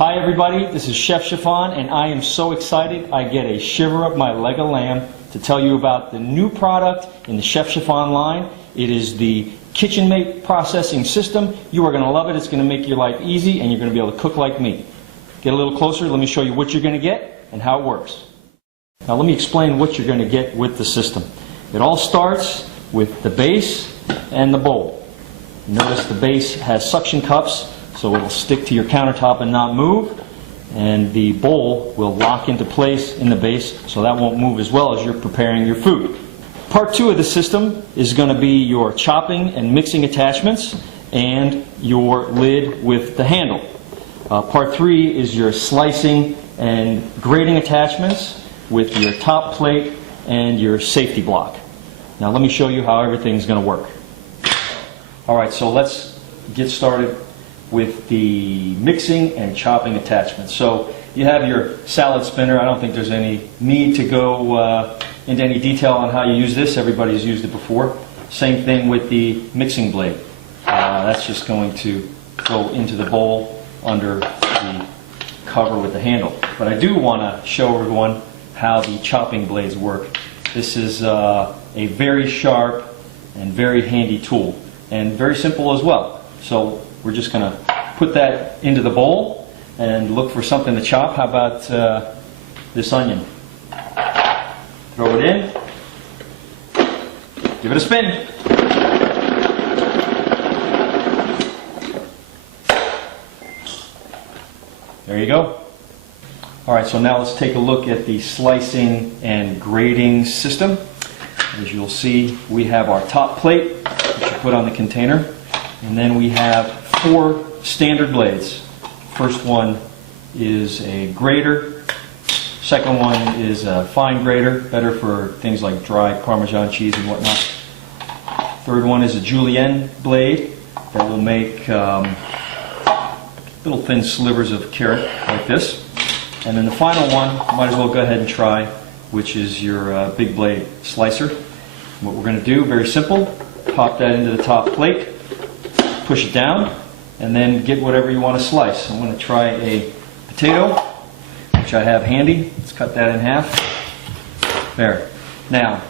Hi everybody, this is Chef Chiffon and I am so excited I get a shiver up my leg of lamb to tell you about the new product in the Chef Chiffon line. It is the KitchenMate processing system. You are going to love it. It's going to make your life easy and you're going to be able to cook like me. Get a little closer, let me show you what you're going to get and how it works. Now let me explain what you're going to get with the system. It all starts with the base and the bowl. Notice the base has suction cups so it will stick to your countertop and not move, and the bowl will lock into place in the base so that won't move as well as you're preparing your food. Part 2 of the system is going to be your chopping and mixing attachments and your lid with the handle. Part 3 is your slicing and grating attachments with your top plate and your safety block. Now let me show you how everything's going to work. Alright, so let's get started with the mixing and chopping attachments. So you have your salad spinner. I don't think there's any need to go into any detail on how you use this. Everybody's used it before. Same thing with the mixing blade. That's just going to go into the bowl under the cover with the handle. But I do want to show everyone how the chopping blades work. This is a very sharp and very handy tool, and very simple as well. So we're just going to put that into the bowl and look for something to chop. How about this onion? Throw it in. Give it a spin. There you go. Alright, so now let's take a look at the slicing and grating system. As you'll see, we have our top plate, which you put on the container, and then we have 4 standard blades. First one is a grater. Second one is a fine grater, better for things like dry Parmesan cheese and whatnot. Third one is a julienne blade that will make little thin slivers of carrot like this. And then the final one, might as well go ahead and try, which is your big blade slicer. What we're going to do, very simple, pop that into the top plate, push it down, and then get whatever you want to slice. I'm going to try a potato, which I have handy. Let's cut that in half. There. Now,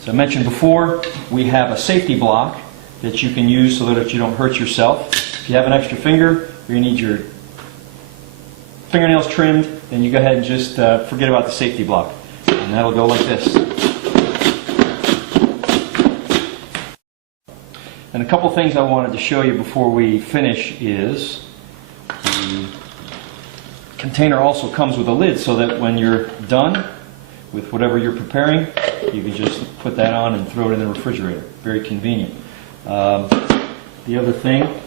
as I mentioned before, we have a safety block that you can use so that you don't hurt yourself. If you have an extra finger, or you need your fingernails trimmed, then you go ahead and just forget about the safety block. And that'll go like this. And a couple things I wanted to show you before we finish is the container also comes with a lid so that when you're done with whatever you're preparing, you can just put that on and throw it in the refrigerator. Very convenient. The other thing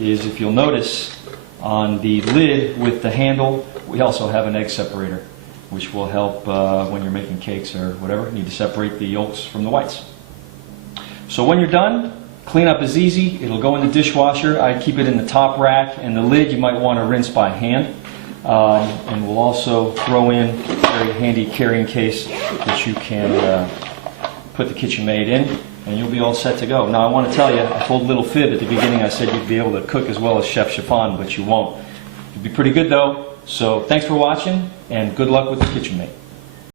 is, if you'll notice, on the lid with the handle, we also have an egg separator, which will help when you're making cakes or whatever. You need to separate the yolks from the whites. So when you're done, cleanup is easy. It'll go in the dishwasher. I keep it in the top rack, and the lid you might want to rinse by hand. And we'll also throw in a very handy carrying case that you can put the KitchenMate in, and you'll be all set to go. Now I want to tell you, I told a little fib at the beginning. I said you'd be able to cook as well as Chef Chiffon, but you won't. You'll be pretty good though. So thanks for watching, and good luck with the KitchenMate.